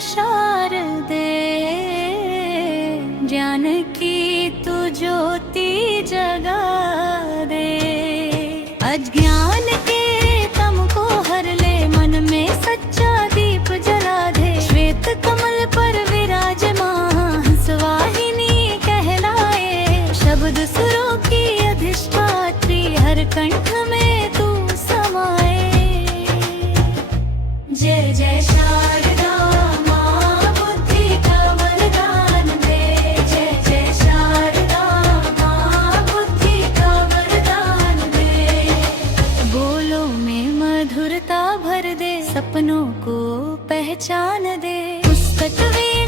शारदे, ज्ञान की तू ज्योति जगा दे। अज्ञान के तम को हर ले, मन में सच्चा दीप जला दे। श्वेत कमल पर विराजमान हंसवाहिनी कहलाए, शब्द सुरों की अधिष्ठात्री, हर कंठ में तू समाए। जय जय शारदा माँ, बुद्धि का वरदान दे। जय जय शारदा माँ, बुद्धि का वरदान दे। बोलों में मधुरता भर दे, सपनों को पहचान दे। पुस्तक वीणा